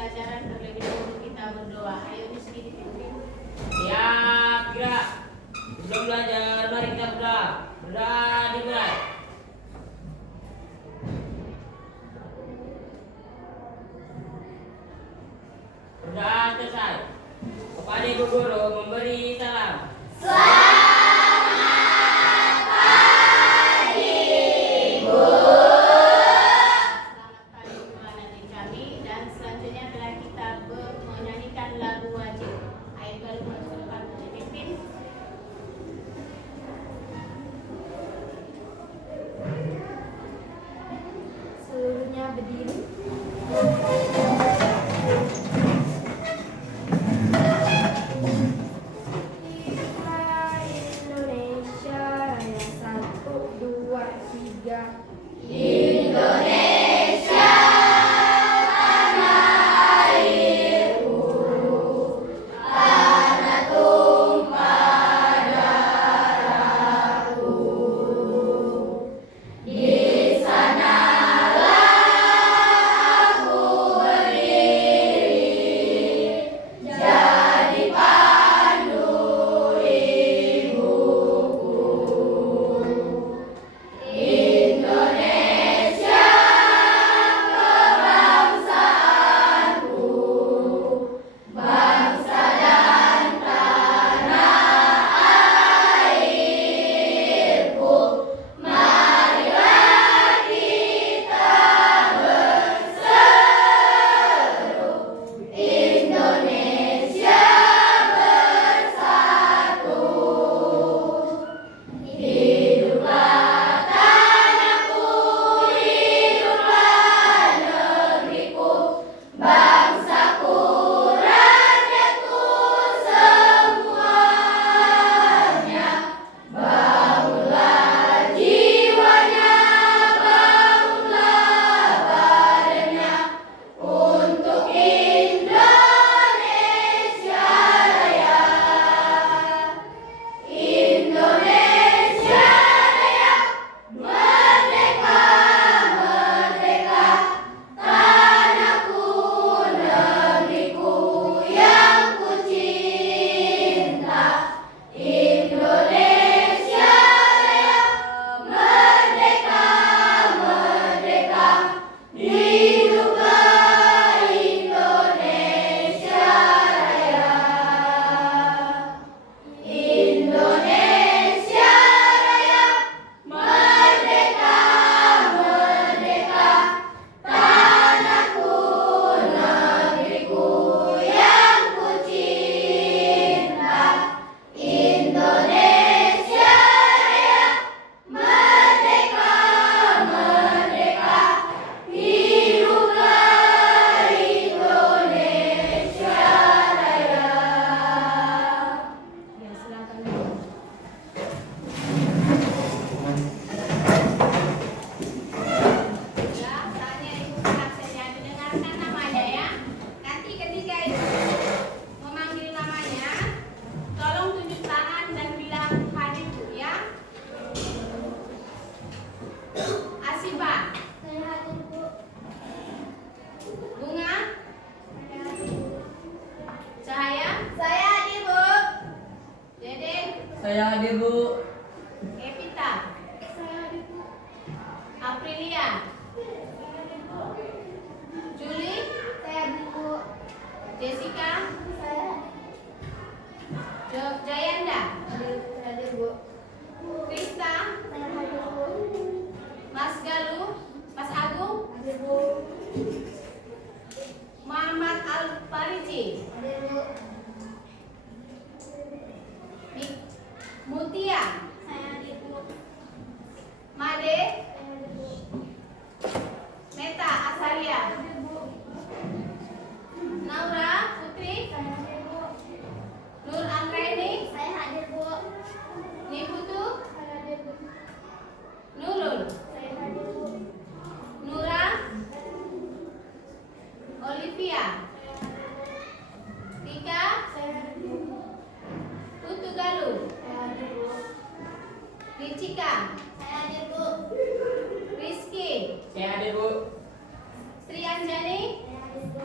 pembelajaran, terlebih dahulu kita berdoa. Ayo Rizky dipimpin. Siap, gerak. Sebelum belajar, mari kita berdoa. Berdoa dimulai. Berdoa selesai. Kepada Ibu Guru memberi salam. Seluruhnya berdiri. Indonesia Raya 1, 2, 3. Indonesia tanah airku, tanah tumpah darahku. Di sanalah aku berdiri, jadi pandu ibuku. Indonesia kebangsaanku, bangsa dan tanah airku. Marilah kita berseru, Indonesia bersatu. Hiduplah tanahku, hiduplah negeriku, bangsaku, rakyatku semuanya. Bangunlah jiwanya, bangunlah badannya, untuk Indonesia Raya. Indonesia Raya, merdeka, merdeka, tanahku, negeriku yang ku cinta. Indonesia Raya, merdeka, merdeka, hiduplah Indonesia Raya. Indonesia Raya, merdeka, merdeka, tanahku, negeriku yang ku cinta. Indonesia Raya, merdeka, merdeka, hiduplah Indonesia Raya. Ya, silakan. Ya, saatnya Ibu absennya mendengarkan namanya ya. Nanti ketika Ibu memanggil namanya, tolong tunjuk tangan dan bilang hadir Bu ya. Asifa. Saya hadir Bu. Bunga. Saya hadir Bu. Cahaya. Saya hadir Bu. Dede. Saya hadir, Bu. Evita. Saya hadir Bu. Aprilia. Saya hadir Bu. Juli. Saya hadir Bu. Jessica. Saya hadir. Jayanda. Hadir Bu. Krista. Saya hadir Bu. Mas Galuh. Mas Agung. Hadir Bu. Muhammad Al-Fariji. Hadir Bu. Mutia. Saya hadir Bu. Made. Saya hadir Bu. Meta Asaria. Hadir Bu. Naura Putri. Saya hadir Bu. Nur Anggraini. Saya hadir Bu. Niputu. Saya hadir Bu. Nurul. Saya hadir Bu. Nura. Olivia. Saya hadir Bu. Tika. Saya hadir Bu. Putu Galuh. Saya hadir Bu. Licika. Saya hadir Bu. Rizky. Saya hadir, Bu. Sri Anjani. Saya hadir Bu.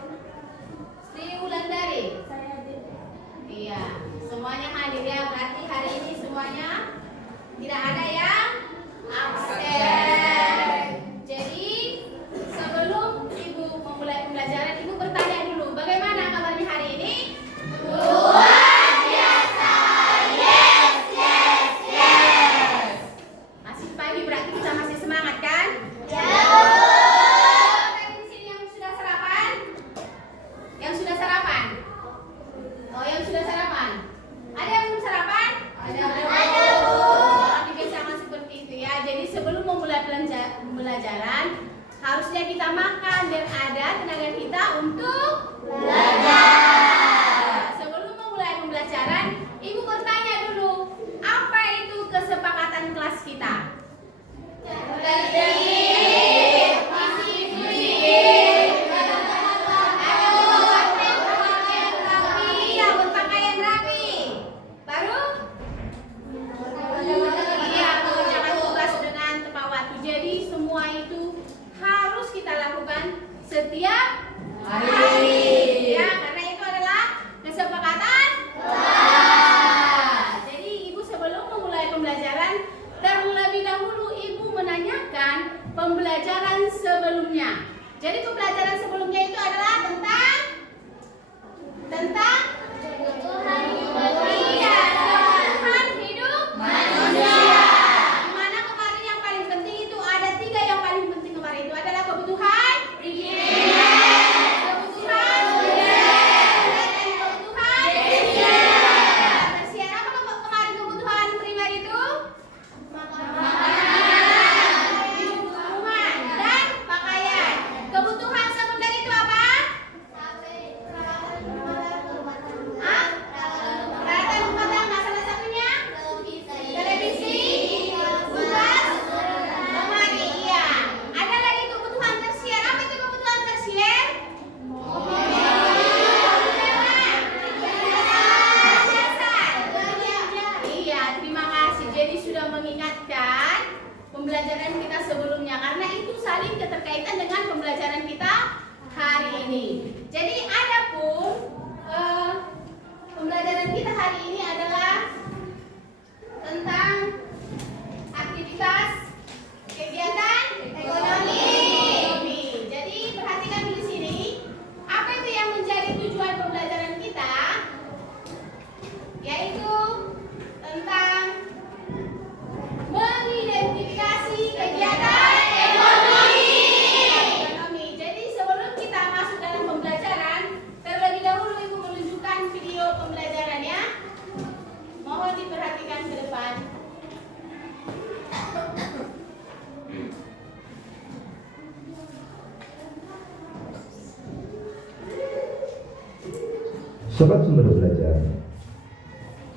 Sobat Sumber Belajar,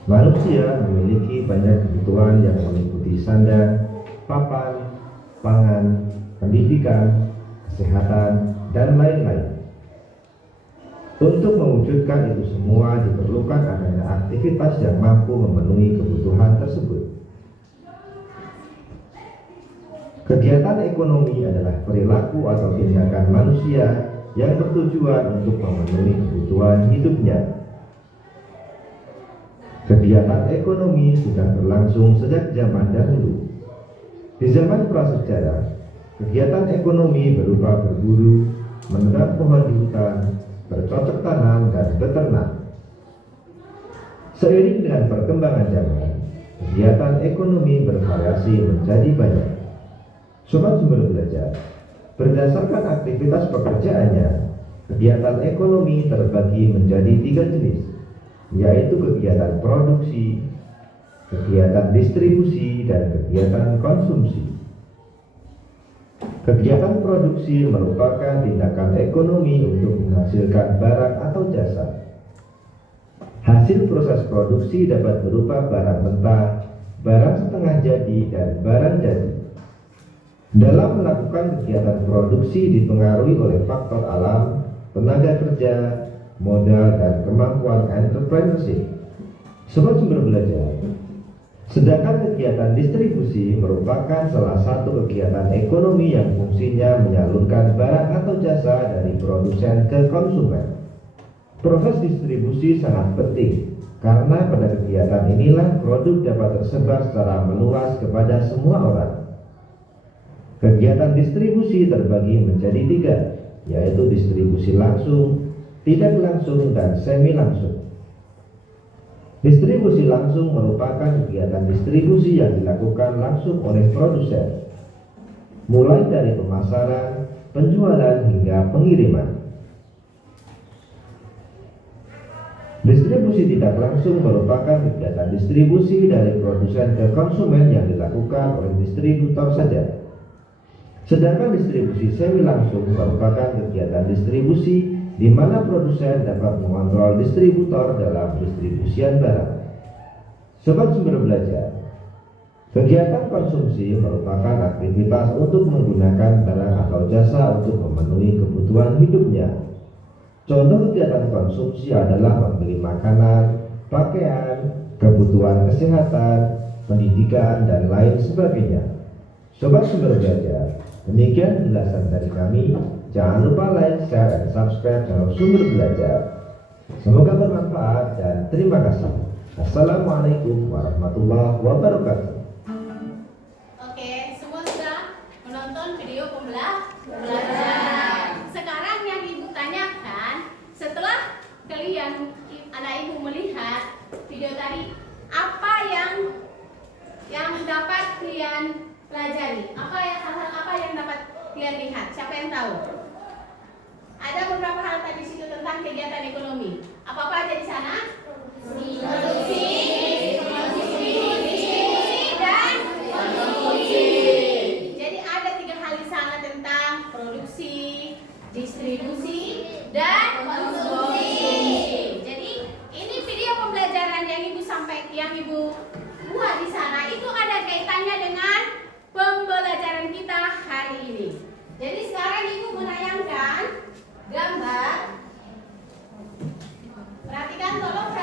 manusia memiliki banyak kebutuhan yang meliputi sandang, papan, pangan, pendidikan, kesehatan, dan lain-lain. Untuk mewujudkan itu semua diperlukan adanya aktivitas yang mampu memenuhi kebutuhan tersebut. Kegiatan ekonomi adalah perilaku atau tindakan manusia yang bertujuan untuk memenuhi kebutuhan hidupnya. Kegiatan ekonomi sudah berlangsung sejak zaman dahulu. Di zaman prasejarah, kegiatan ekonomi berupa berburu, menebang pohon di hutan, bercocok tanam, dan beternak. Seiring dengan perkembangan zaman, kegiatan ekonomi bervariasi menjadi banyak. Sobat Sumber Belajar, berdasarkan aktivitas pekerjaannya, kegiatan ekonomi terbagi menjadi 3 jenis, yaitu kegiatan produksi, kegiatan distribusi, dan kegiatan konsumsi. Kegiatan produksi merupakan tindakan ekonomi untuk menghasilkan barang atau jasa. Hasil proses produksi dapat berupa barang mentah, barang setengah jadi, dan barang jadi. Dalam melakukan kegiatan produksi dipengaruhi oleh faktor alam, tenaga kerja, modal, dan kemampuan entrepreneurship. Sobat Sumber Belajar, sedangkan kegiatan distribusi merupakan salah satu kegiatan ekonomi yang fungsinya menyalurkan barang atau jasa dari produsen ke konsumen. Proses distribusi sangat penting karena pada kegiatan inilah produk dapat tersebar secara meluas kepada semua orang. Kegiatan distribusi terbagi menjadi 3, yaitu distribusi langsung, tidak langsung, dan semi langsung. Distribusi langsung merupakan kegiatan distribusi yang dilakukan langsung oleh produsen, mulai dari pemasaran, penjualan, hingga pengiriman. Distribusi tidak langsung merupakan kegiatan distribusi dari produsen ke konsumen yang dilakukan oleh distributor saja. Sedangkan distribusi semi langsung merupakan kegiatan distribusi di mana produsen dapat mengontrol distributor dalam distribusian barang. Sobat Sumber Belajar, kegiatan konsumsi merupakan aktivitas untuk menggunakan barang atau jasa untuk memenuhi kebutuhan hidupnya. Contoh kegiatan konsumsi adalah membeli makanan, pakaian, kebutuhan kesehatan, pendidikan, dan lain sebagainya. Sobat Sumber Belajar, demikian penjelasan dari kami. Jangan lupa like, share, dan subscribe channel Sumber Belajar. Semoga bermanfaat dan terima kasih. Assalamualaikum warahmatullahi wabarakatuh. Oke, semua sudah menonton video pembelajaran. Sekarang yang ibu tanyakan, setelah kalian anak ibu melihat video tadi, apa yang dapat kalian pelajari? Hal-hal apa yang dapat kalian lihat? Siapa yang tahu? Ada beberapa hal tadi situ tentang kegiatan ekonomi. Apa-apa aja di sana? Produksi, distribusi, dan konsumsi. Jadi ada 3 hal di sana tentang produksi, distribusi, dan konsumsi. Jadi ini video pembelajaran yang ibu buat di sana itu ada kaitannya dengan pembelajaran kita hari ini. Jadi sekarang ibu menayangkan gambar. Perhatikan, tolong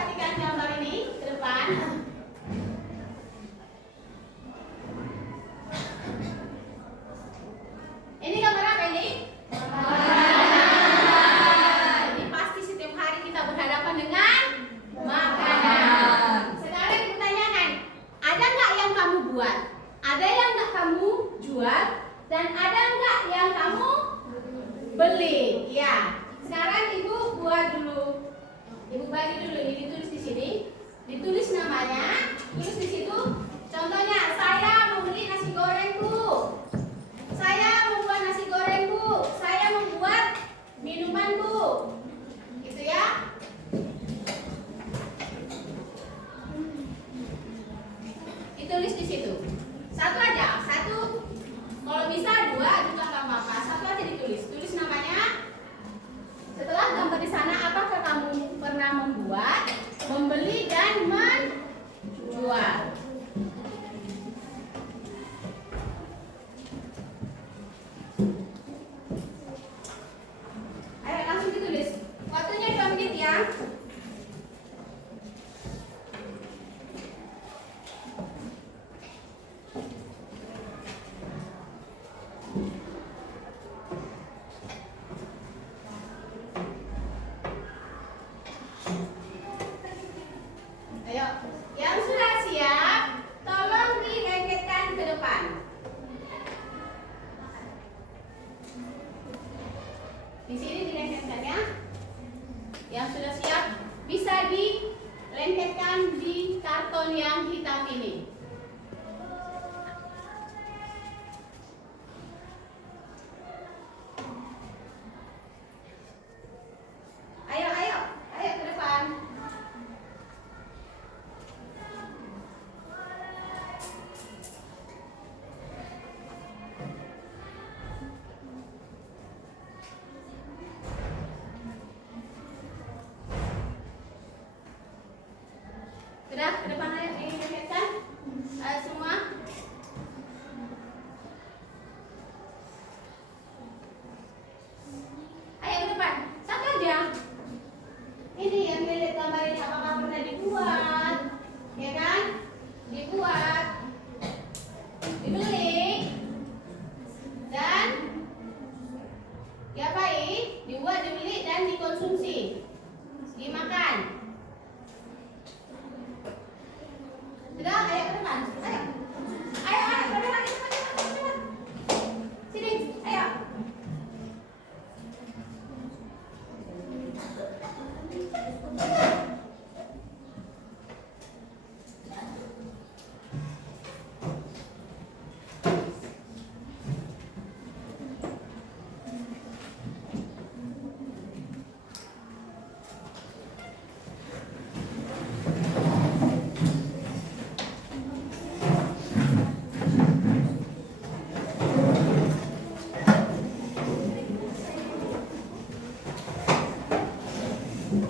Sudah?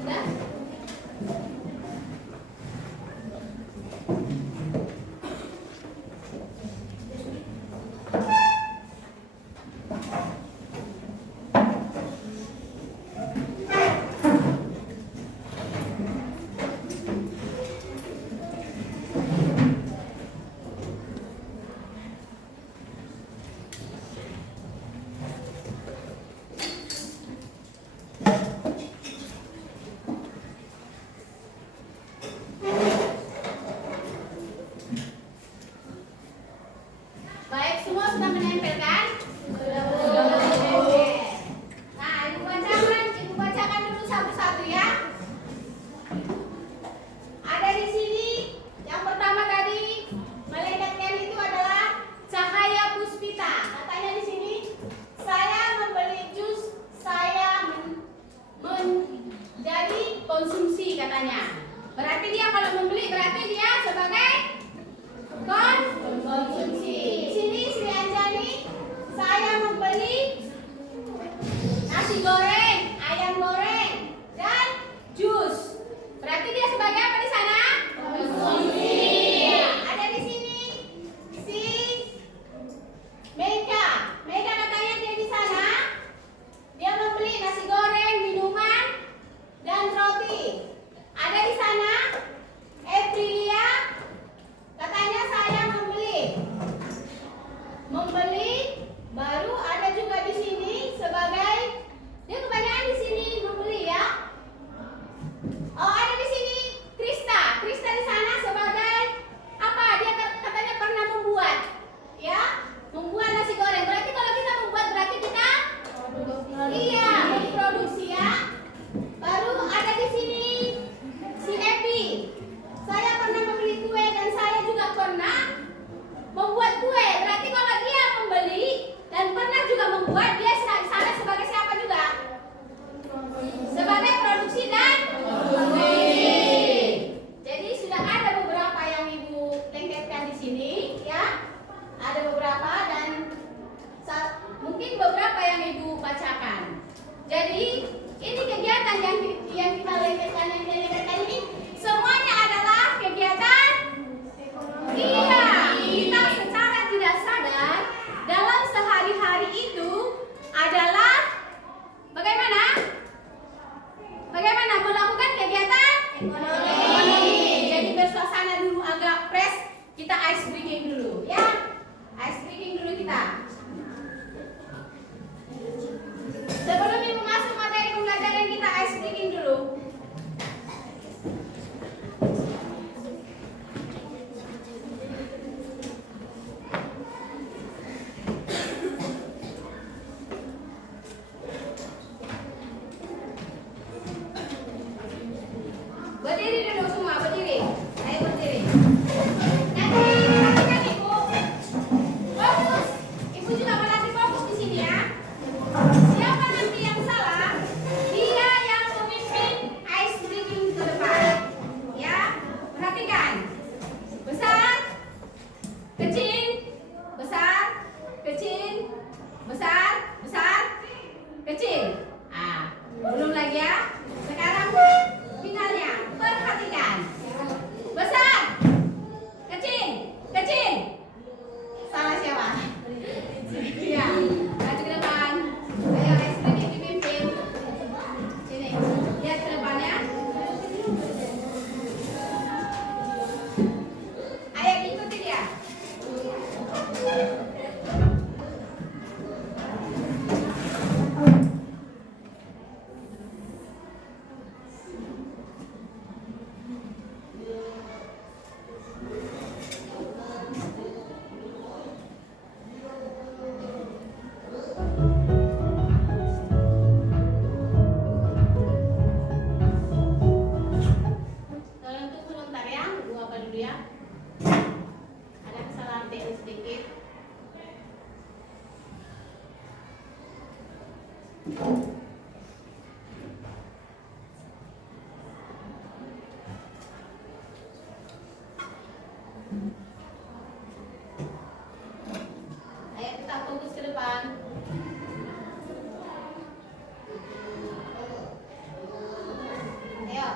Sudah? Baik, semua sudah menempelkan? Sudah menempel. Nah, ibu bacakan dulu satu-satu ya. Ada di sini yang pertama tadi melengketkan itu adalah Cahaya Puspita. Katanya di sini, saya membeli jus, saya menjadi konsumsi katanya. Berarti dia kalau membeli berarti dia sebagai konsumsi. Sini Sri Anjani, saya membeli nasi goreng, ayam goreng, dan jus. Berarti dia sebagai apa di sana? Konsumsi. Ada di sini si Mega. Mega katanya dia di sana. Dia membeli nasi goreng, minuman, dan roti. Ada di sana Eprilia. Katanya saya membeli baru ada juga di sini sebagai dia kebanyakan di sini membeli ya. Oh, ada di sini Krista. Krista di sana sebagai apa? Dia katanya pernah membuat ya, membuat nasi goreng. Berarti kalau kita membuat berarti kita iya, memproduksi ya. Baru ada di sini si Epi. Saya pernah membeli kue dan saya juga pernah membuat kue. Berarti kalau dia membeli dan pernah juga membuat, dia sana sebagai siapa juga? Sebagai produksi dan konsumsi. Jadi sudah ada beberapa yang ibu lengketkan di sini ya. Ada beberapa dan mungkin beberapa yang ibu bacakan. Jadi ini kegiatan yang kita lengketkan ini semuanya adalah kegiatan iya. Kita secara tidak sadar dalam sehari-hari itu adalah bagaimana? Bagaimana melakukan kegiatan ekonomi. Jadi bersuasana dulu agak fresh, kita ice breaking dulu ya. Ice breaking dulu kita. Sebelum ibu masuk materi pembelajaran kita ice breaking dulu. Berdiri dulu semua, berdiri. Ayo berdiri. Nanti perhatikan ibu. Fokus. Ibu dulu ya. Ada kesalahan teknis sedikit. Ayo kita fokus ke depan. Ayo.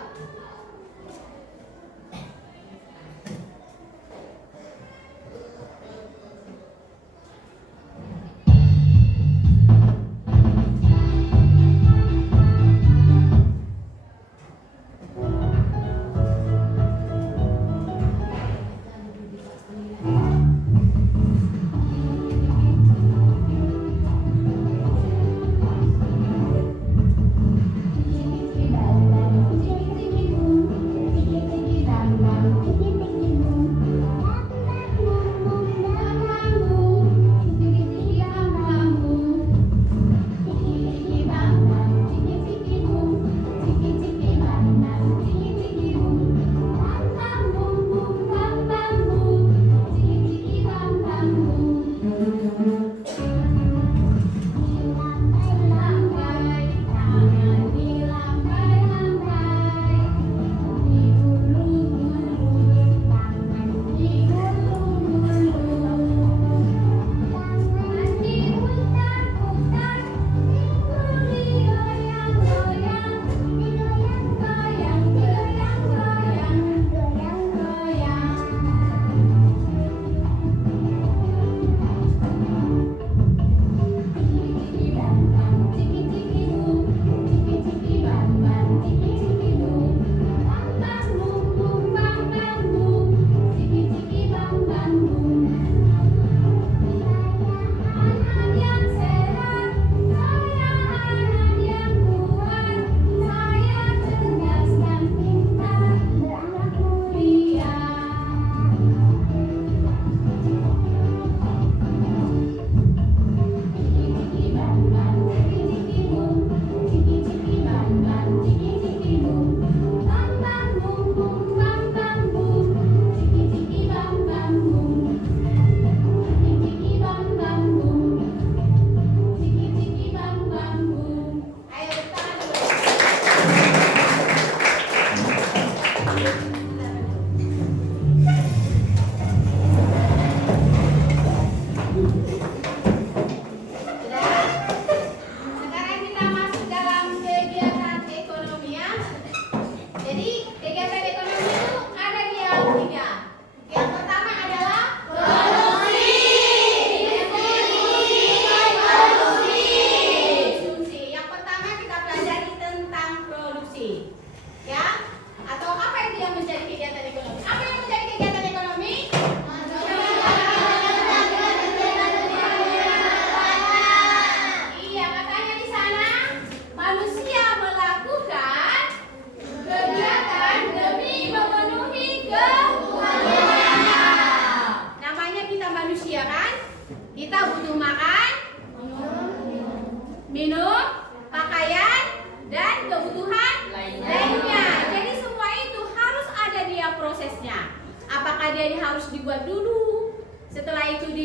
Dia harus dibuat dulu, setelah itu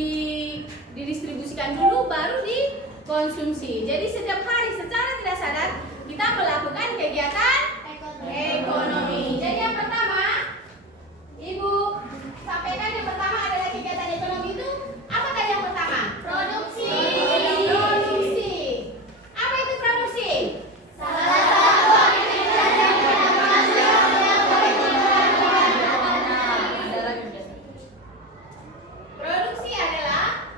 didistribusikan dulu, baru dikonsumsi. Jadi setiap hari secara tidak sadar kita melakukan kegiatan ekonomi. Jadi yang pertama, Ibu sampaikan yang pertama adalah kegiatan ekonomi itu apa tadi yang pertama? Produksi. Produksi. Apa itu produksi? Salah satu aktivitas yang produksi adalah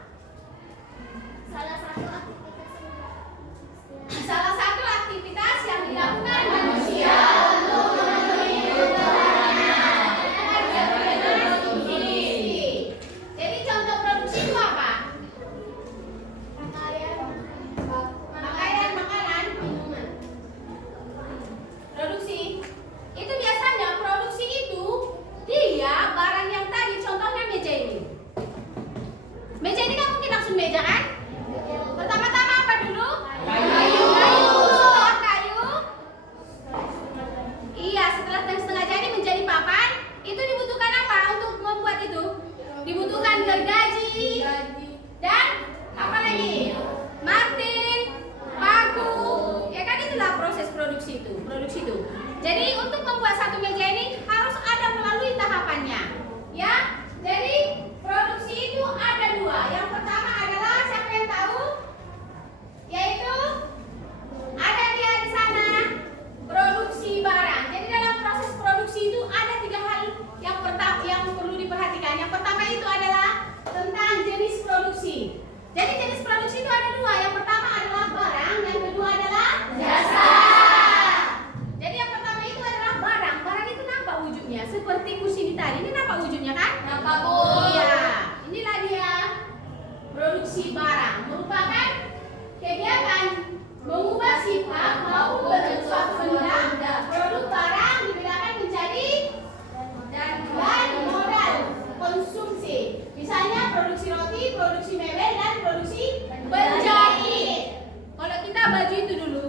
salah satu aktivitas yang dilakukan manusia untuk memenuhi seperti kursi ini tadi. Ini apa wujudnya kan? Nampak, Bu. Iya, inilah dia produksi barang. Merupakan kegiatan mengubah sifat maupun bentuk suatu benda, produk barang dibedakan menjadi dan modal konsumsi. Misalnya produksi roti, produksi mebel, dan produksi penjahit. Kalau kita baju itu dulu,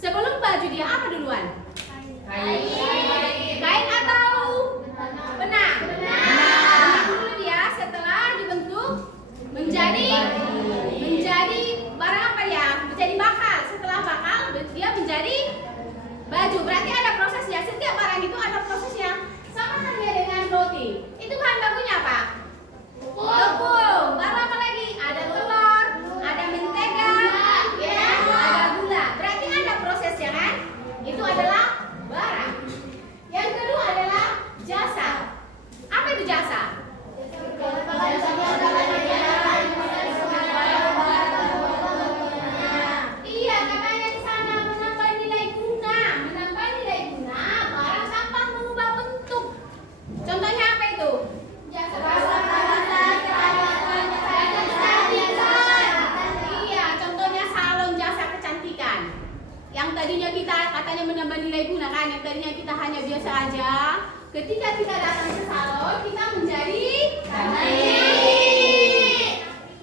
sebelum baju dia apa duluan? Kain atau benang? Benang dulu dia, setelah dibentuk menjadi barang apa ya? Menjadi bakal. Setelah bakal dia menjadi baju. Berarti ada prosesnya. Setiap barang itu ada prosesnya. Sama halnya dengan roti. Itu bahan bakunya apa? Tepung. Baru apa lagi? Ada telur, ada mentega, ya, ada gula. Berarti ada prosesnya kan? Itu adalah barang. Yang kedua adalah jasa. Apa itu jasa? Iya, katanya di sana menambah nilai guna. Menambah nilai guna barang tanpa mengubah bentuk. Contohnya apa itu? Jasa. Iya, contohnya salon jasa kecantikan. Yang tadinya kita katanya menambah nilai guna kan, yang tadinya kita hanya biasa aja. Ketika kita datang ke salon, kita menjadi cantik.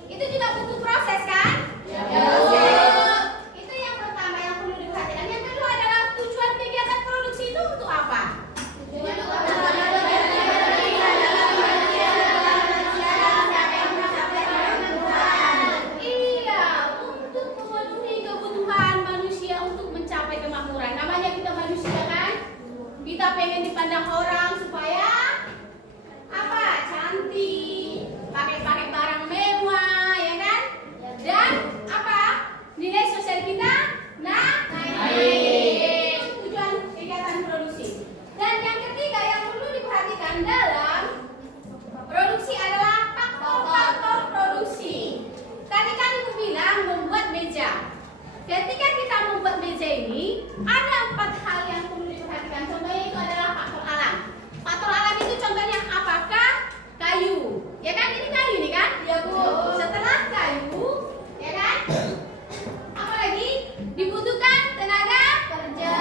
Itu juga butuh proses kan? Proses. Itu yang pertama yang perlu diperhatikan. Yang kedua adalah tujuan kegiatan produksi itu untuk apa? Iya, untuk memenuhi kebutuhan manusia untuk mencapai kemakmuran. Namanya kita manusia kan? Kita pengen dipandang orang supaya apa? Cantik, pakai barang mewah, ya kan? Dan apa? Nilai sosial kita naik. Itu tujuan kegiatan produksi. Dan yang ketiga yang perlu diperhatikan dalam produksi adalah faktor-faktor produksi. Tadi kan Ibu bilang membuat meja. Ketika kita membuat meja ini, ada 4 hal yang perlu diperhatikan. Contohnya itu adalah faktor alam. Faktor alam itu contohnya apakah? Kayu. Ya kan, ini kayu nih kan? Ya, Bu. Setelah kayu, ya kan? Apa lagi? Dibutuhkan tenaga kerja.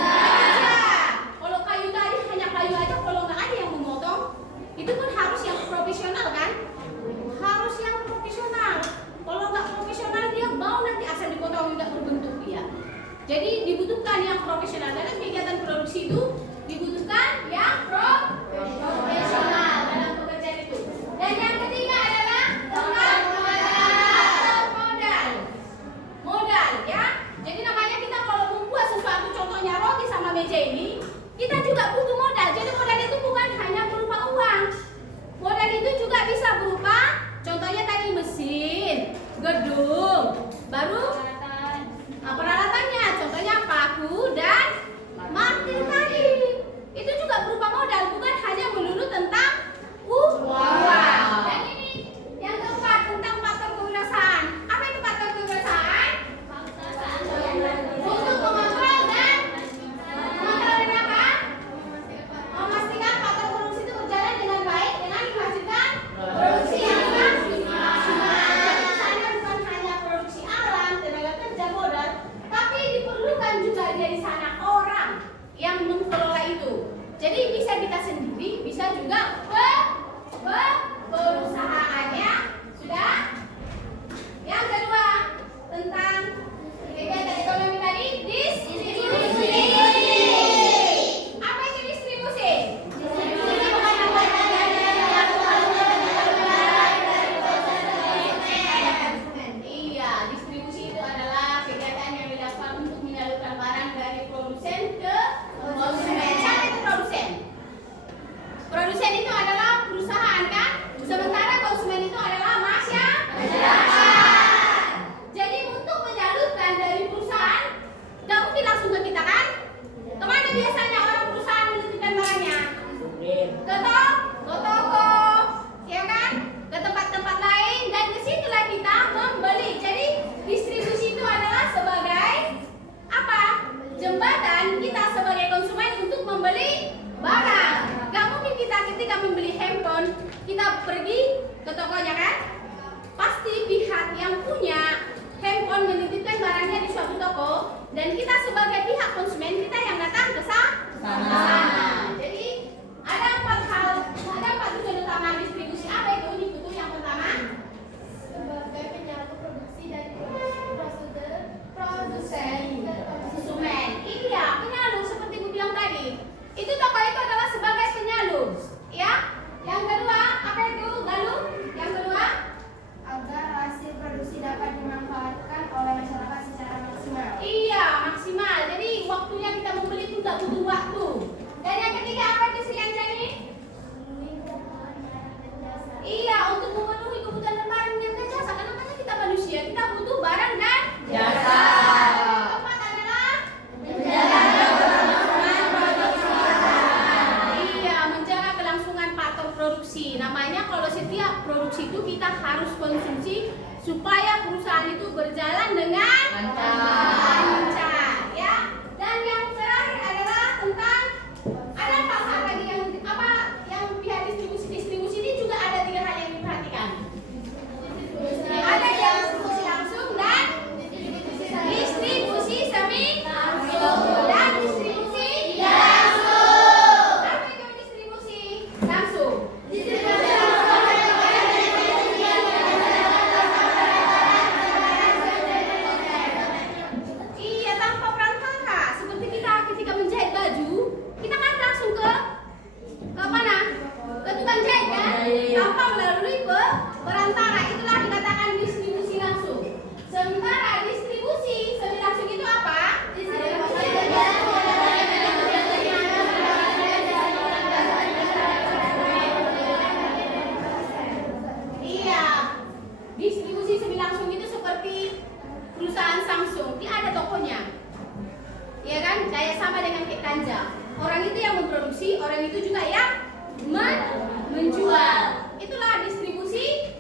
Kalau kayu tadi hanya kayu aja, kalau nggak ada yang memotong, itu pun harus yang profesional kan? Harus yang profesional. Kalau nggak profesional dia mau nanti asal dipotong nggak berbentuk dia. Jadi dibutuhkan yang profesional. Dalam kegiatan produksi itu dibutuhkan yang profesional dalam pekerjaan itu. Dan yang ketiga adalah tentang modal. Modal ya. Jadi namanya kita kalau membuat sesuatu, contohnya roti sama meja ini, kita juga butuh modal. Jadi modal itu bukan hanya berupa uang. Modal itu juga bisa berupa, contohnya tadi mesin, gedung, baru peralatannya, contohnya paku dan martil tadi. Itu juga berupa modal, bukan hanya melulu tentang uang. Dan ini yang keempat tentang faktor kewirausahaan. Apa itu faktor kewirausahaan? Untuk mengontrol dan apa? Memastikan faktor produksi itu berjalan dengan baik dengan menghasilkan produksi yang maksimal. Misalnya bukan hanya produksi alam, tenaga kerja, modal, tapi diperlukan juga dari sana orang yang mengelola itu. Jadi bisa kita sendiri, bisa juga perusahaannya. Sudah? Yang kedua tentang kegiatan ekonomi tadi, distribusi. Apa itu distribusi? Iya, distribusi itu adalah kegiatan yang dilakukan untuk menyalurkan barang dari produsen ke konsumen. Siapa itu produsen? Produsen itu adalah perusahaan kan? Sementara konsumen itu adalah masyarakat. Jadi untuk menyalurkan dari perusahaan, nggak mungkin langsung ke kita kan? Kemana biasanya orang perusahaan menitipkan barangnya? Ke toko, ya kan? Ke tempat-tempat lain, dan disitulah kita membeli. Jadi distribusi itu adalah sebagai apa? Jembatan kita sebagai konsumen untuk membeli barang. Gak mungkin kita ketika membeli handphone, kita pergi ke tokonya kan? Pasti pihak yang punya handphone menitipkan barangnya di suatu toko, dan kita sebagai pihak konsumen kita yang datang ke sana. Jadi ada 4 tujuan utama distribusi. Apa itu? Ini butuh yang pertama sebagai penyalur produksi dan prosedur konsumen. Iya, penyalur seperti gue bilang tadi. Itu toko itu adalah sebagai penyalur, ya. Yang kedua, apa itu, Galuh? Yang kedua, agar hasil produksi dapat dimanfaatkan oleh masyarakat secara maksimal. iya, maksimal. Jadi waktunya kita membeli itu tidak butuh waktu. Dan yang ketiga, apa itu sih yang ini? Iya, untuk memenuhi kebutuhan dan barang dan jasa. Karena kan kita manusia, kita butuh barang dan jasa. Keempat adalah iya, menjaga kelangsungan patok produksi. Namanya kalau setiap produksi itu kita harus konsumsi supaya perusahaan itu berjalan dengan lancar, ya. Dan yang terakhir adalah tentang ada hal lagi yang pihak distribusi ini juga ada 3 hal yang diperhatikan. Ada yang distribusi langsung dan distribusi semi langsung dan distribusi tidak langsung. Apa itu distribusi langsung? Iya, tanpa perantara. Seperti kita ketika menjahit baju, kita kan langsung ke mana? Ke tukang jahit kan? Tanpa melalui perantara. Itulah dikatakan distribusi langsung. Sementara distribusi semi langsung itu apa? Iya, distribusi semi langsung itu seperti perusahaan Samsung, dia ada tokonya, ya kan? Kayak sama dengan kayak Kanja. Orang itu yang memproduksi, orang itu juga yang menjual. Itulah distribusi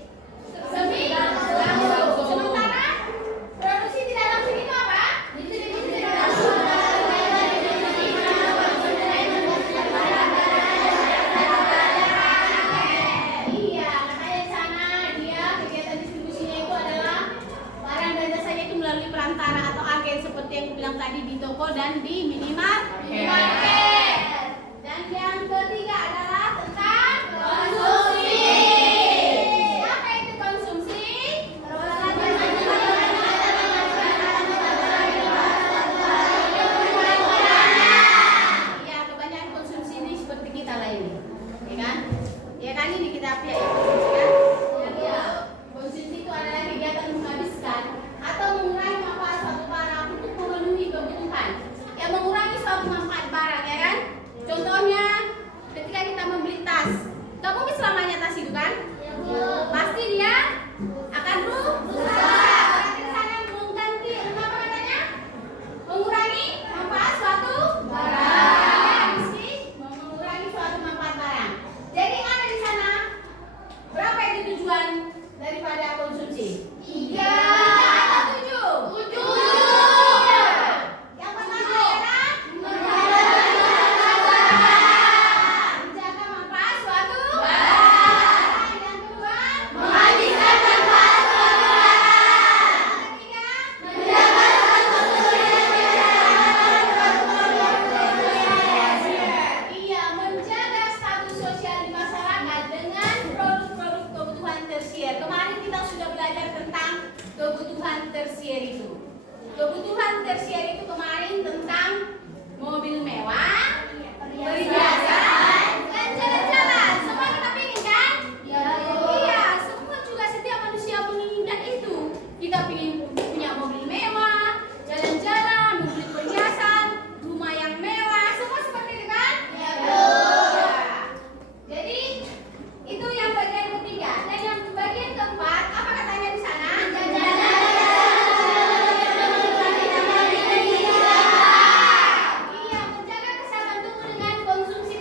semi langsung. Sementara produksi tidak langsung itu apa? Distribusi tidak langsung. Iya, katanya di sana dia kegiatan distribusinya itu adalah barang dan jasanya itu melalui perantara atau agen seperti yang aku bilang tadi di toko dan di minimarket. Dan yang ketiga adalah tentang konsumsi. Apa itu konsumsi? Ya, kebanyakan konsumsi ini seperti kita lah ini, ya kan? Ya kan, ini kita pihak yang konsumsi kan? Jadi konsumsi itu adalah kegiatan menghabiskan atau mengurangi manfaat suatu barang untuk memenuhi kebutuhan. Yang mengurangi suatu manfaat barang, ya kan? Contohnya ketika kita membeli tas, nggak mungkin selamanya tas itu kan? Pasti dia akan rusak. Di sana mengganti, apa katanya? Mengurangi manfaat suatu barang. Mesti mengurangi suatu manfaat barang. Jadi ada di sana berapa itu tujuan daripada konsumsi? 3 atau 7? 7. Yang pertama adalah menjaga manfaat suatu barang. Yang kedua, menghabiskan manfaat suatu barang. Yang ketiga, menjaga iya, menjaga status sosial di masyarakat dengan produk-produk kebutuhan tersier. Kemarin kita sudah belajar tentang kebutuhan tersier itu. Kebutuhan tersier itu kemarin tentang mobil mewah, perhiasan, dan jalan-jalan. Semua kita ingin kan? Iya, semua juga setiap manusia menginginkan itu. Kita ingin punya mobil mewah, jalan-jalan, membeli perhiasan, rumah yang mewah, semua seperti itu kan? Iya. Jadi itu yang bagian ketiga. Dan yang bagian keempat, apa katanya di sana? Iya, menjaga kesehatan tubuh dengan konsumsi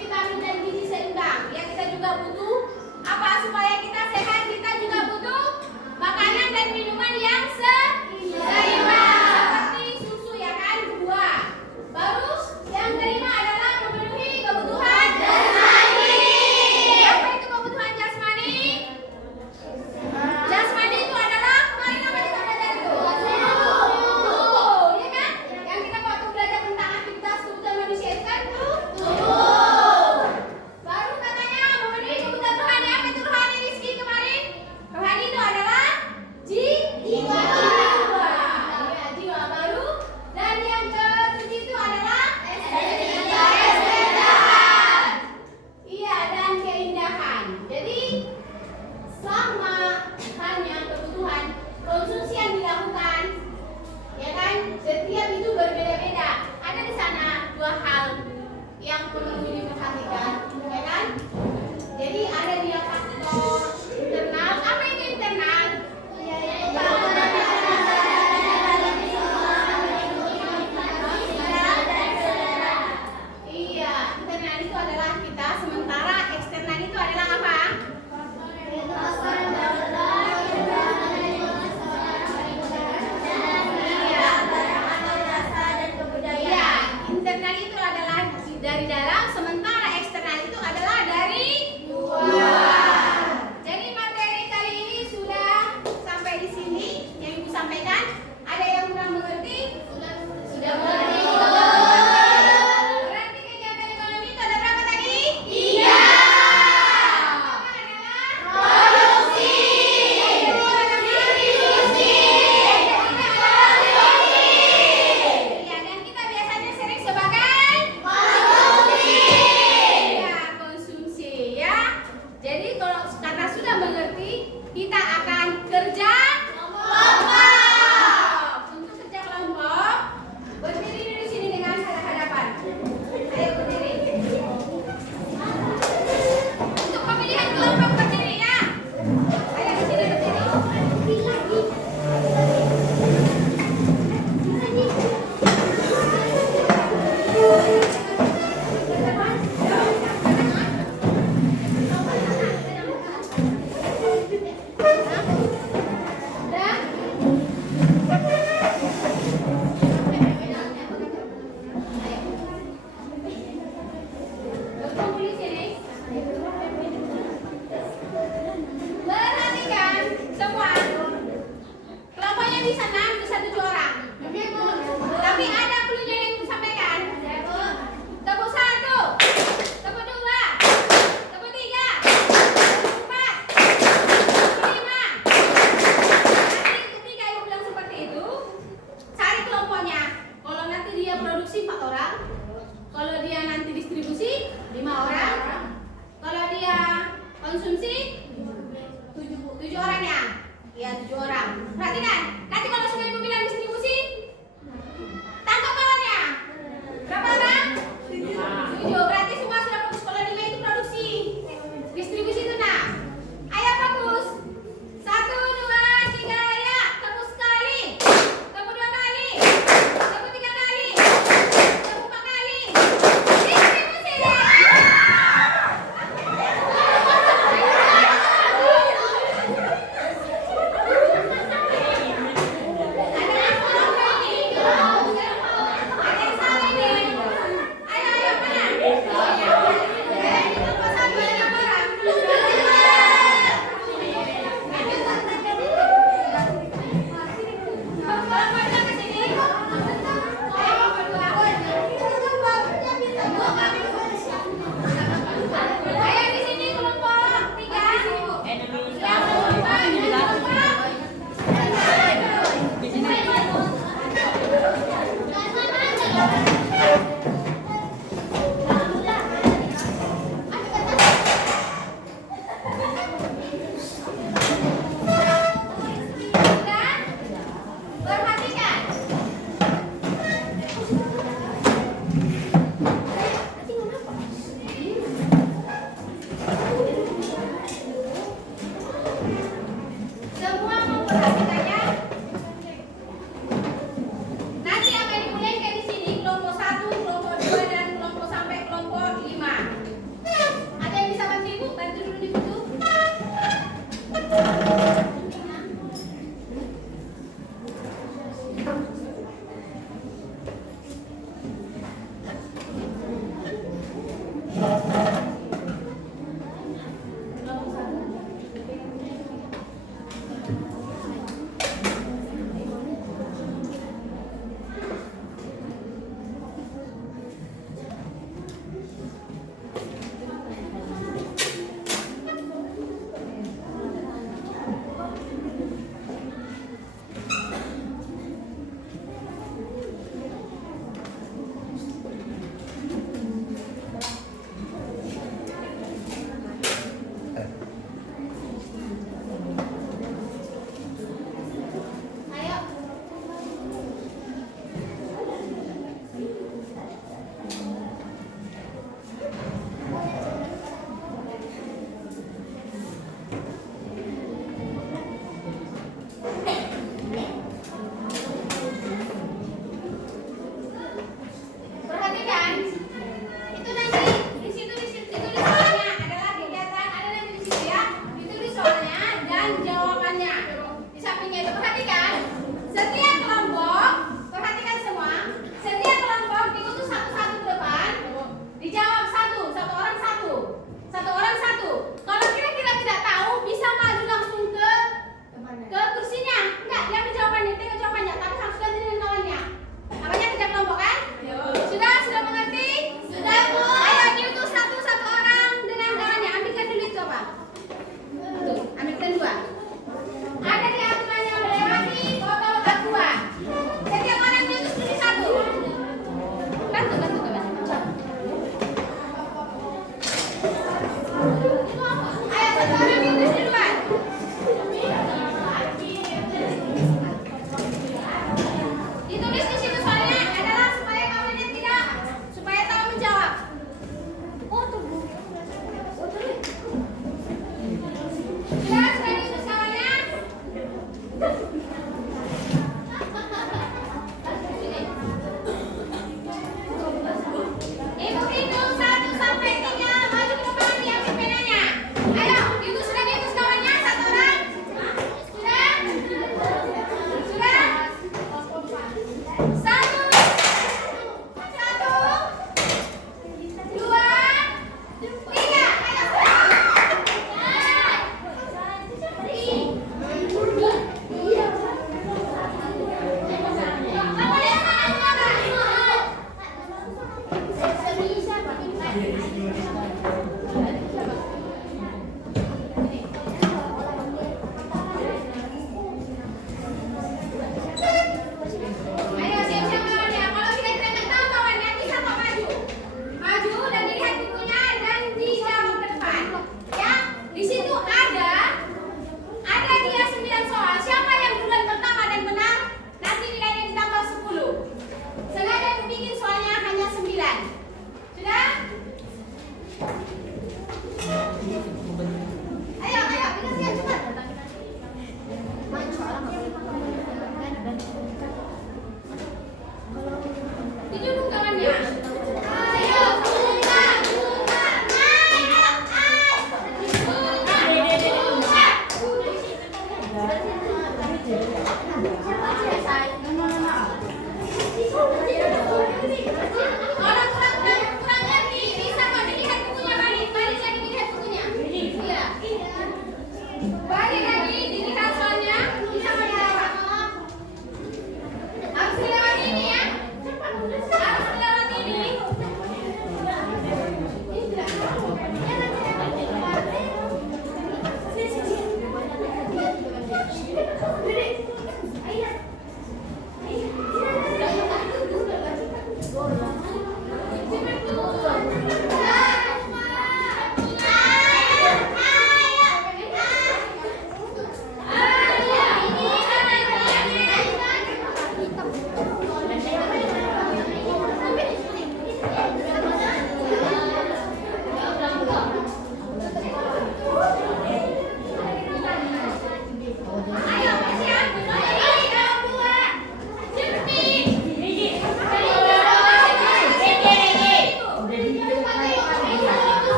Konsumsi 7 orang ya? Ya 7 orang. Perhatikan, nanti kalau sudah ibu bilang distribusi, tangkap kawannya. Berapa orang? 7. Berarti semua sudah fokus. Kalau 5 itu produksi. Distribusi itu nah. Ayo fokus. 1, 2, 3 ya. Tepuk sekali. Tepuk 2 kali. Tepuk 3 kali. Tepuk 4 kali. Distribusi. Ayo di sini kelompok 3. Perhatikan. Semua memperhatikannya. Nanti akan dimulai di sini kelompok 1, kelompok 2 dan kelompok sampai kelompok 5. Ada yang bisa bantu ibu? Bantu dulu di situ. Ayo. Perhatikan. Itu nanti di situ ditulis soalnya adalah kegiatan, ada nanti di situ ya. Ditulis soalnya dan jawabannya. Di sampingnya itu perhatikan. Setiap kelompok, perhatikan semua. Setiap kelompok diutus satu-satu ke depan. Dijawab satu orang satu. Satu orang satu. Kalau kira-kira tidak tahu bisa maju langsung ke kursinya. Enggak, dia jawabannya, tengok jawabannya, tapi harus ganti dengan kawannya. Namanya kerja kelompok kan? Sudah mengerti? Sudah, Bu. Ayo diutus satu orang dengan kawannya. Ambilkan dulu itu apa? Tuh, ambilkan 2. Ada di aturannya melewati botol aqua. Setiap orang diutus dulu 1. Bantu. Ayo 1 orang diutus duluan. Ditulis di situ soalnya adalah supaya kawannya tidak, supaya tahu menjawab. Oh tuh Bu. Sudah diutus kawannya. Ibu hitung 1 sampai 3, maju ke depan diambil penanya. Ayo, sudah diutus kawannya 1 orang. Sudah? 1, 2, 3.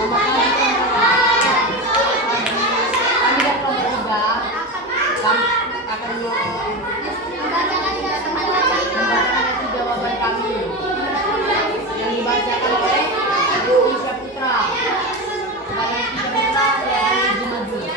Kami dari kelompok 3 akan membacakan itu jawaban kami yang dibacakan oleh Rizky Syaputra. Kepada Rizky Syaputra, saya akan izin maju. Ya.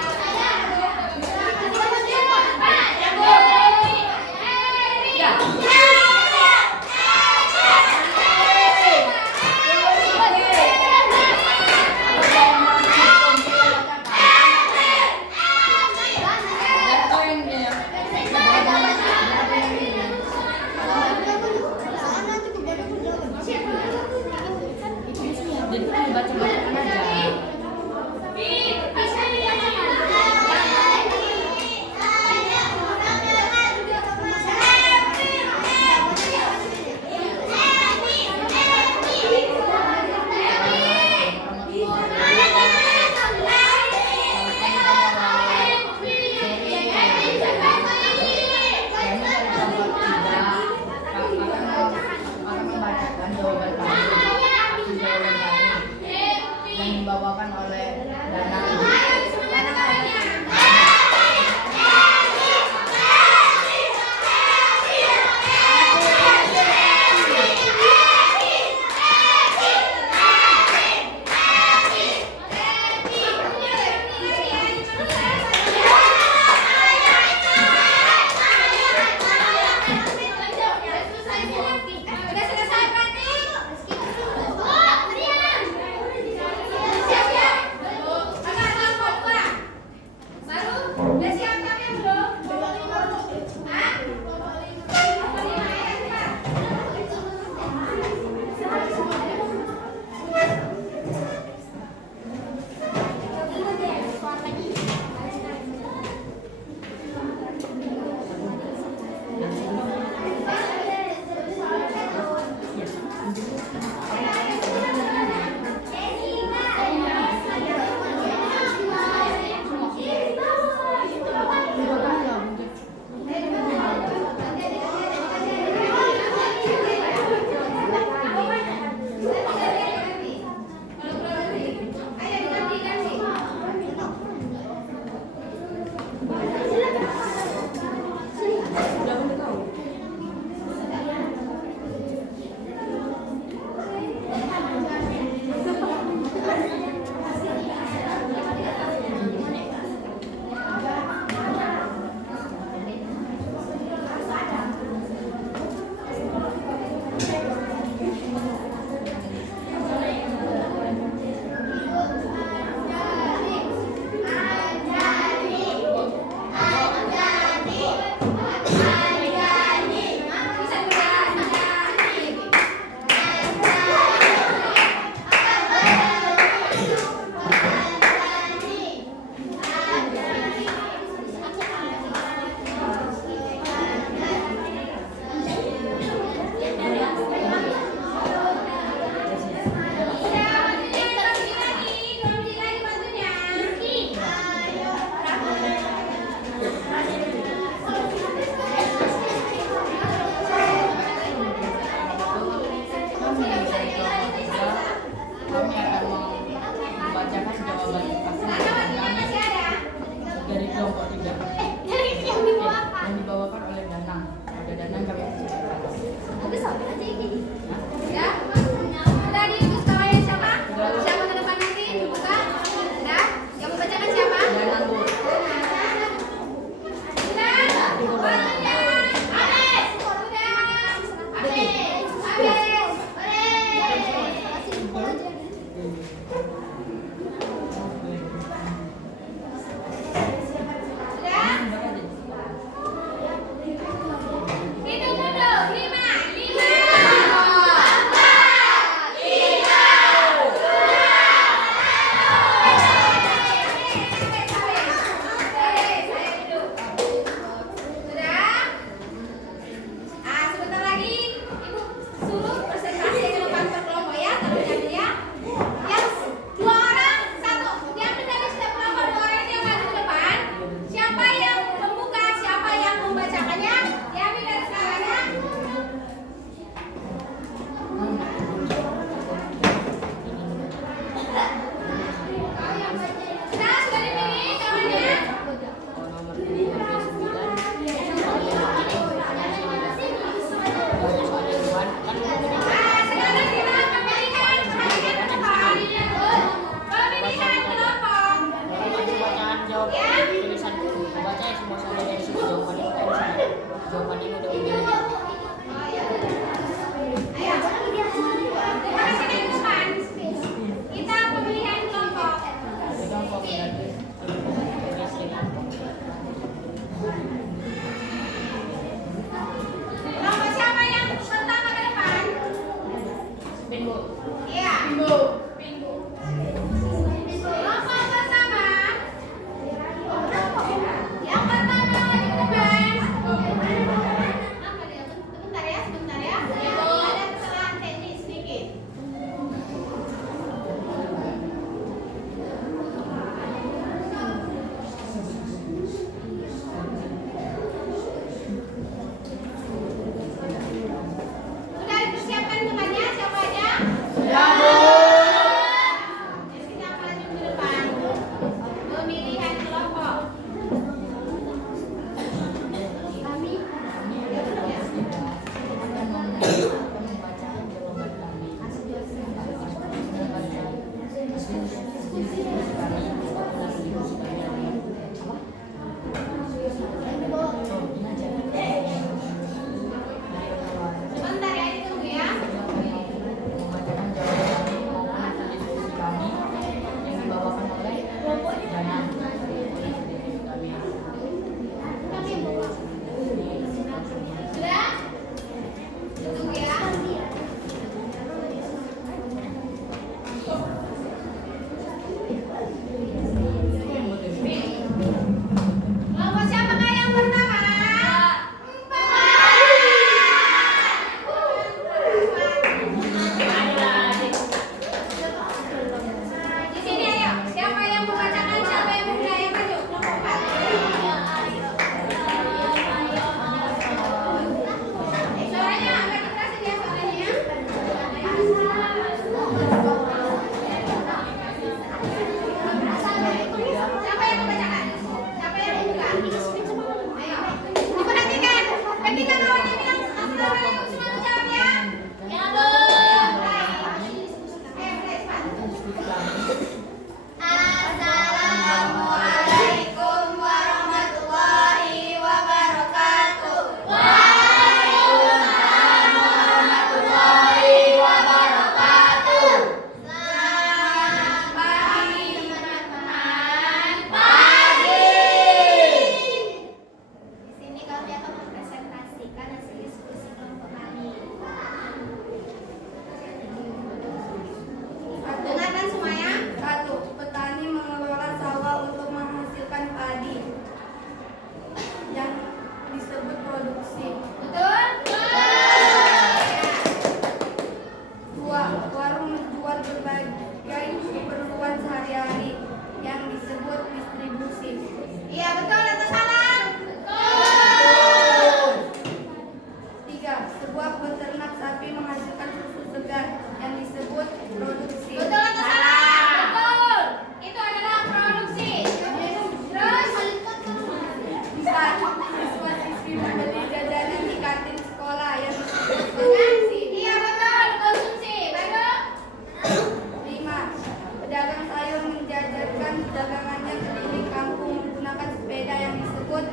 dagangannya keliling kampung menggunakan sepeda yang disebut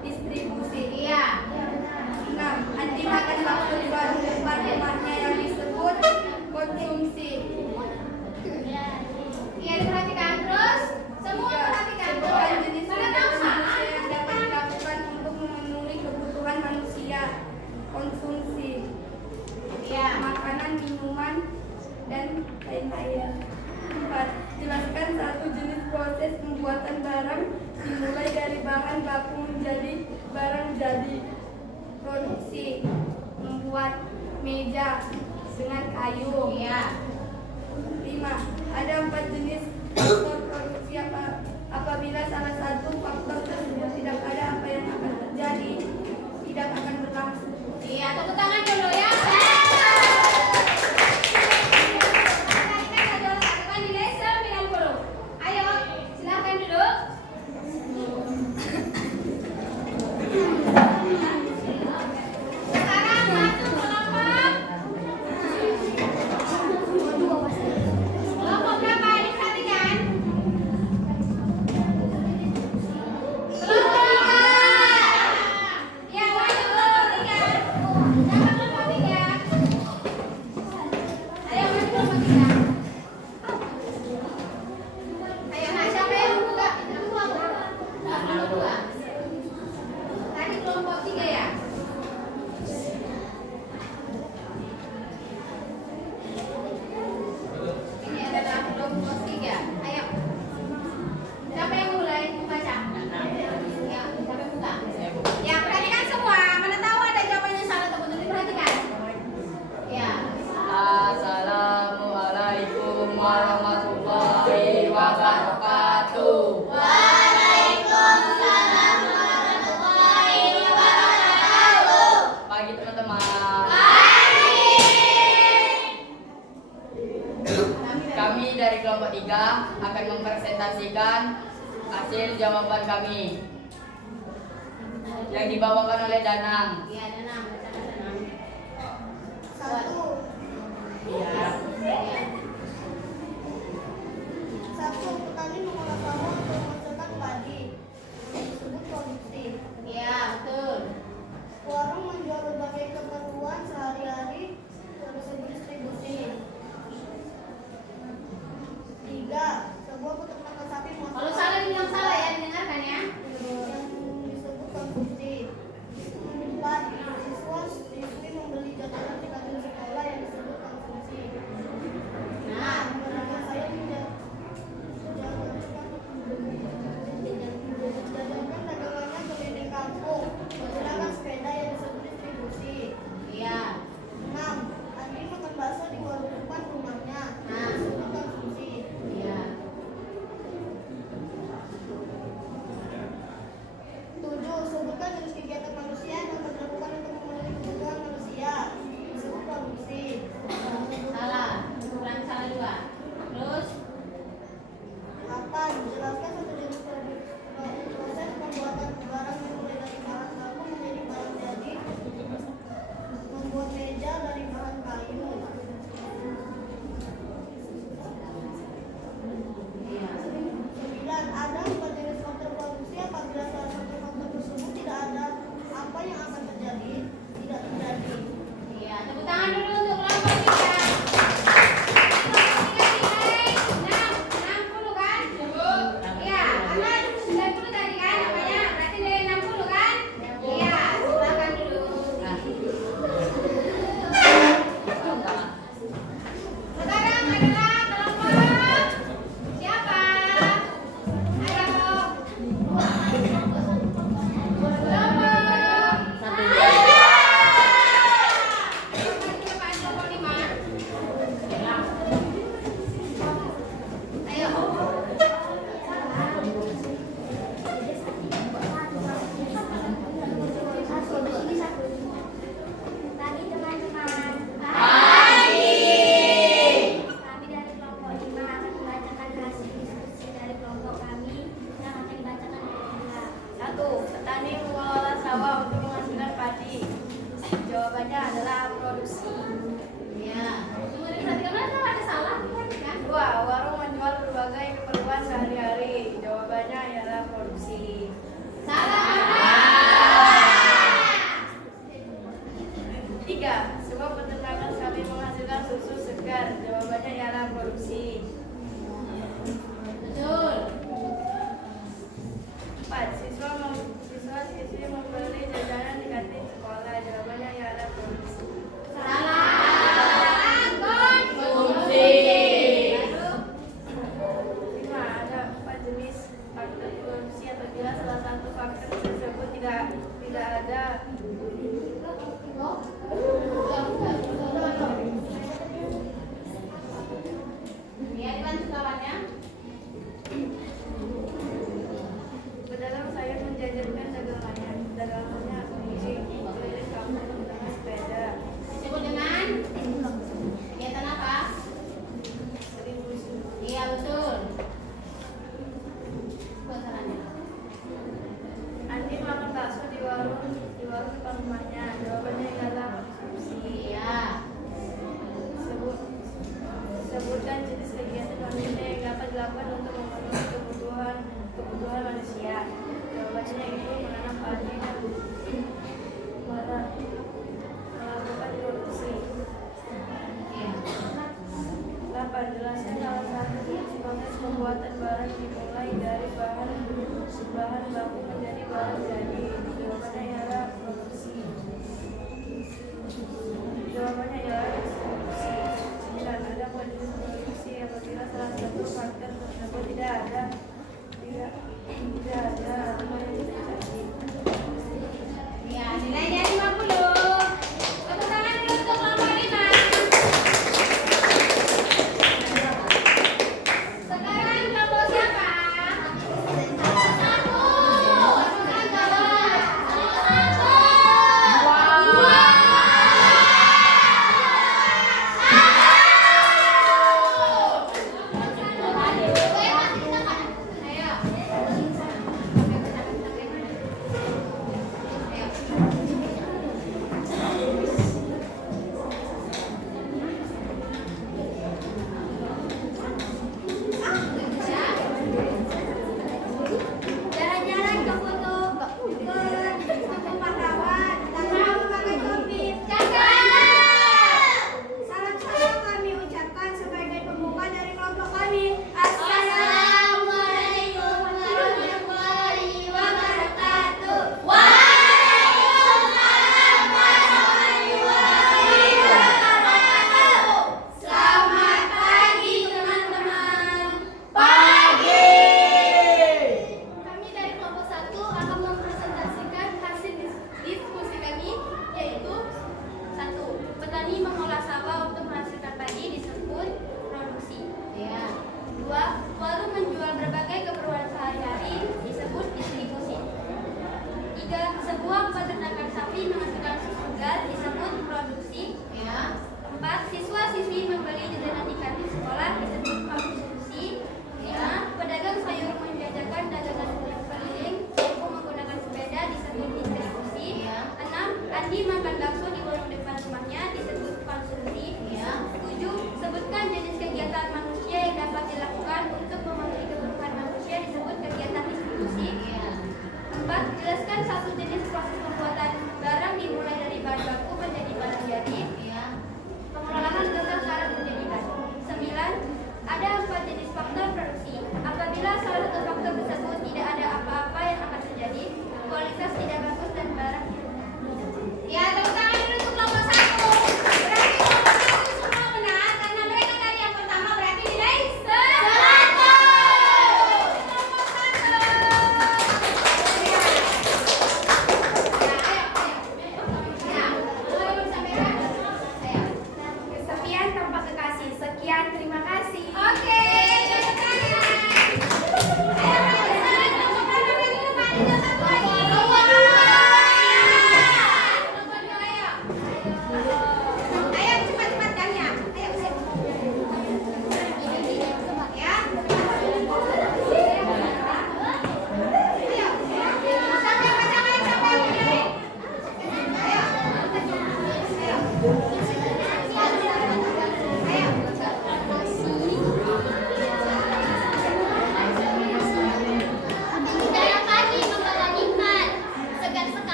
distribusi. Iya. 6. Andi makan bakso di warung depan rumahnya yang disebut konsumsi. Iya, diperhatikan terus. Semua perhatikan terus. Sebutkan jenis Pada tahu salah. yang dapat dilakukan untuk memenuhi kebutuhan manusia. Konsumsi. Iya. Makanan, minuman, dan lain-lain. 4. Jelaskan satu jenis proses pembuatan barang dimulai dari bahan baku menjadi barang jadi. Produksi, membuat meja dengan kayu. Iya. 5. Ada 4 jenis faktor produksi apabila salah satu faktor tersebut tidak ada, apa yang akan terjadi? Tidak akan berlangsung. Iya, tepuk tangan dulu ya. Ayo, silakan duduk. Sekarang satu kelompok. Kelompok berapa? Diperhatikan. Kelompok 3. Ya, wajib kelompok 3. Siapa kelompok 3? Ayo, wajib kelompok 3. Ayo, nah siapa yang buka? Kelompok 2. Tadi kelompok 3 ya? Ini adalah kelompok 3. Ayo. Siapa yang mulai membaca? Ya, siapa yang buka? Ya, perhatikan semua. Mana tahu ada jawabannya salah atau betul, diperhatikan. Ya. Assalamualaikum warahmatullahi wabarakatuh. Waalaikumsalam warahmatullahi wabarakatuh. Pagi teman-teman. Kami dari kelompok 3 akan mempresentasikan hasil jawaban kami yang dibawakan oleh Danang. Ya, Danang, baca Danang. 1. Iya. 1. Petani mengolah sawah untuk menghasilkan padi. Disebut produksi. Ya, betul. Warung menjual berbagai keperluan sehari-hari. Disebut distribusi. 3. Sebuah peternakan sapi Kalau mengolah salah dibilang salah ya, didengarkan ya. yang disebut konsumsi. 4. Siswa-siswi membeli jajanan di kantin sekolah yang disebut konsumsi. Nah, Pedagang sayur menjajakan dagangannya keliling kampung menggunakan sepeda yang disebut distribusi. iya. 6. Andi makan bakso di warung depan rumahnya. Nah. Disebut konsumsi. Iya. 7. Sebutkan jenis kegiatan manusia yang dapat dilakukan untuk memenuhi kebutuhan manusia. Disebut produksi. Salah. Kurang salah 2. Terus 8. Jelaskan satu jenis proses pembuatan barang dimulai dari bahan baku menjadi barang jadi. Membuat meja dari bahan kayu. 9. Ada 4 jenis faktor produksi apabila salah satu faktor tersebut tidak ada, apa yang akan terjadi? Tidak terjadi. iya, tepuk tangan dulu untuk kelompok 3. Kelompok 3 nilai 60 kan? Iya, karena 90 tadi kan, namanya berarti nilai 60 kan? Iya, silakan dulu. Sekarang adalah kelompok siapa? Ayo. Pagi teman-teman. Kami dari kelompok 5 akan membacakan hasil diskusi dari kelompok kami yang akan dibacakan oleh Anda. 1. Petani mengelola sawah untuk menghasilkan padi. Jawabannya adalah produksi. Iya. Semua diperhatikan, mana tahu ada salah, diperhatikan. 2. Warung menjual berbagai keperluan kehidupan sehari-hari? Jawabannya ialah produksi. Tiga, sebuah peternakan sapi menghasilkan susu segar. Jawabannya ialah produksi. Betul. 4. Siswa-siswi membeli jajanan di kantin sekolah. Jawabannya ialah produksi. Konsumsi. 5. Ada 4 jenis faktor produksi apabila salah satu faktor tersebut tidak ada. Ya, dibantu kawannya. Pedagang sayur menjajakan dagangannya keliling kampung dengan sepeda. Disebut dengan kegiatan apa? Distribusi. Iya, betul. Bocorannya. Andi makan bakso di warung depan rumahnya. Jawabannya ialah konsumsi. Iya. Sebutkan jenis kegiatan manusia yang dapat dilakukan untuk memenuhi kebutuhan manusia. Jawabannya itu menanam padi dan melakukan produksi. Iya. 8. Jelaskan salah satu jenis proses pembuatan barang dimulai dari bahan baku menjadi barang jadi. Jawabannya ialah produksi. Jawabannya ialah distribusi. 9. Ada jenis produksi apabila salah satu faktor tersebut tidak ada apa yang terjadi. Iya, nilainya 50. Tepuk tangan dulu untuk kelompok 5. Sekarang kelompok siapa? Satu. Bukan jawab. Satu. Dua. Jalan-jalan ke foto pahlawan tanpa memakai topi. Salam-salam kami ucapkan sebagai pembuka dari kelompok kami. Assalamualaikum warahmatullahi wabarakatuh. Waalaikumsalam warahmatullahi wabarakatuh. Selamat pagi teman-teman. Kami dari kelompok 1 akan mempresentasikan hasil diskusi kami, yaitu 1. Petani mengolah sawah untuk menghasilkan padi disebut produksi. Iya. 2. Warung menjual berbagai keperluan sehari-hari disebut distribusi. 3. Sebuah peternakan sapi menghasilkan susu segar disebut produksi. Iya. 4. Siswa-siswi membeli jajanan di kantin sekolah disebut konsumsi. 5. Pedagang sayur menjajakan dagangan keliling yaitu menggunakan sepeda disebut distribusi. Iya. 6. Andi makan bakso di warung depan rumahnya disebut konsumsi. Iya. 7. Sebutkan jenis kegiatan manusia yang dapat dilakukan untuk memenuhi kebutuhan manusia disebut kegiatan distribusi. Iya. 4. Jelaskan satu jenis proses pembuatan barang dimulai dari bahan baku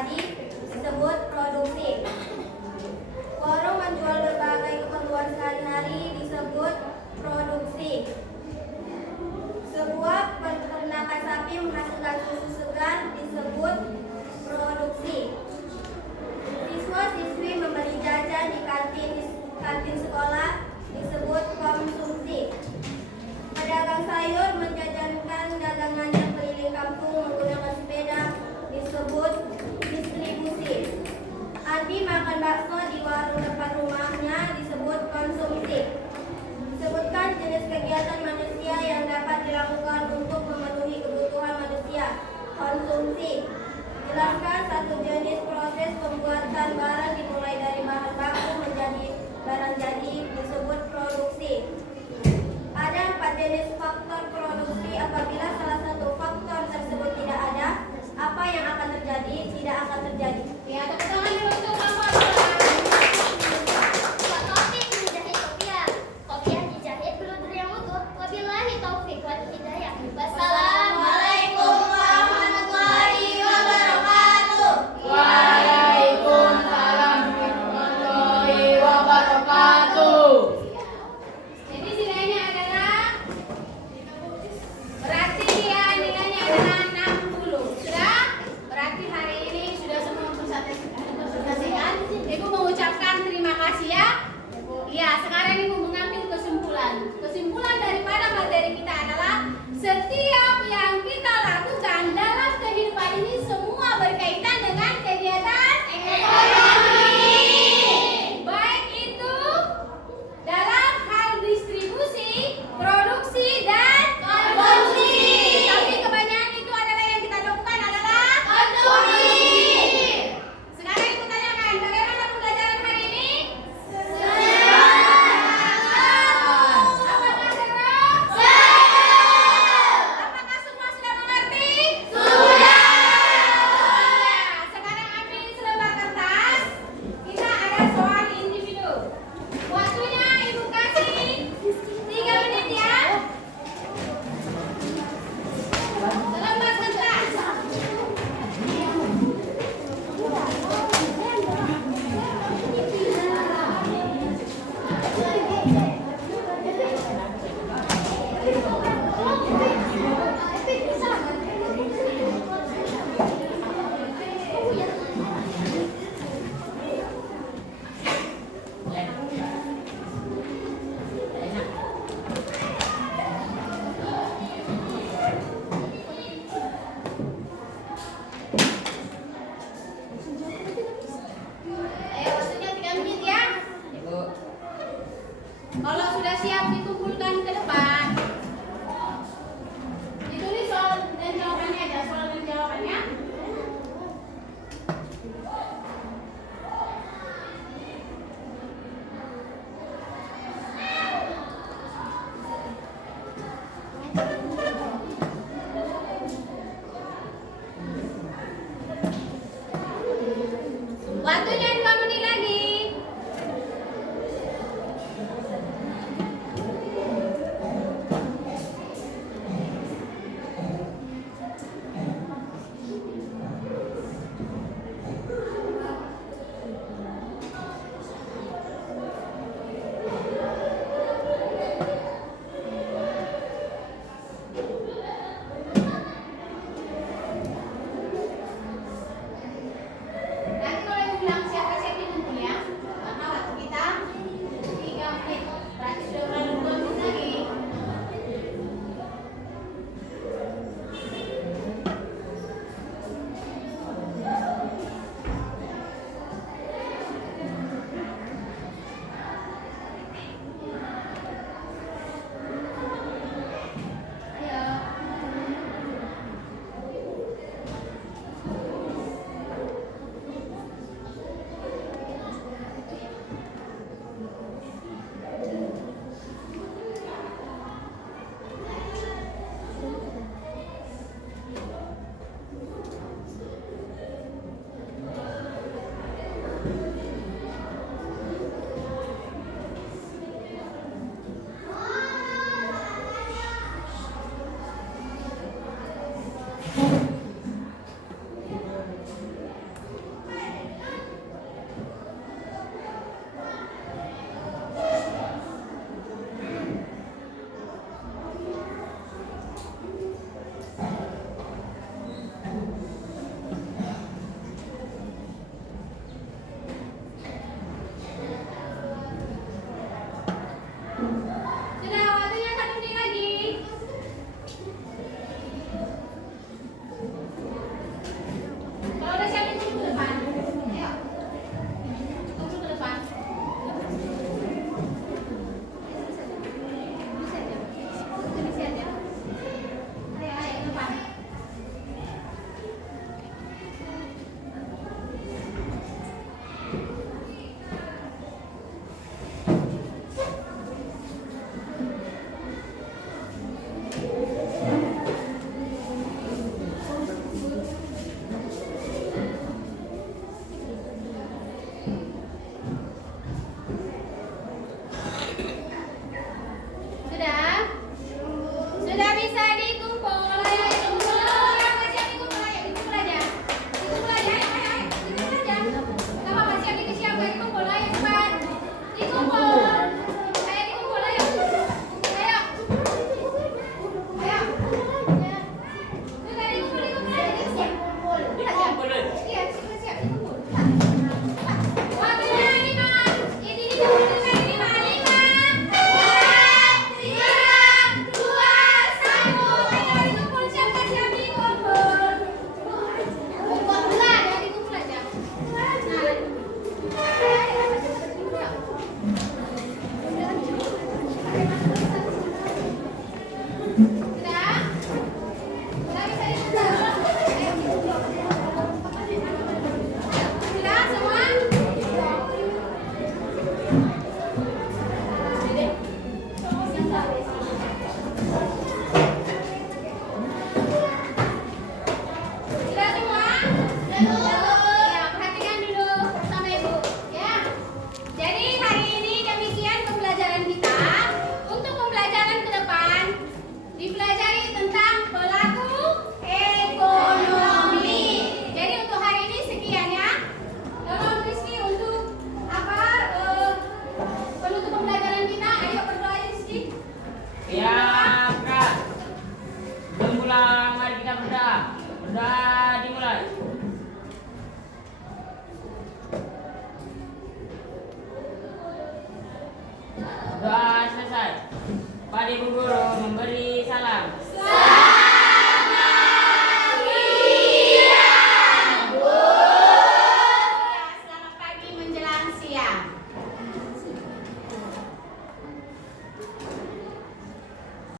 padi disebut produksi. Warung menjual berbagai keperluan sehari-hari disebut produksi. Sebuah peternakan sapi menghasilkan susu segar disebut produksi. Siswa-siswi membeli jajan di kantin sekolah disebut konsumsi. Pedagang sayur menjajankan dagangannya keliling kampung menggunakan sepeda disebut distribusi. Sudah semua? Sudah semua? Ya, perhatikan dulu sama Ibu. Ya. Jadi hari ini demikian pembelajaran kita. Untuk pembelajaran ke depan dipelajari tentang pelaku ekonomi. Jadi untuk hari ini sekian ya. Tolong Rizky untuk penutup pembelajaran kita. Ayo berdoa Rizky. Ya, Kak. Sebelum pulang, mari kita berdoa. Berdoa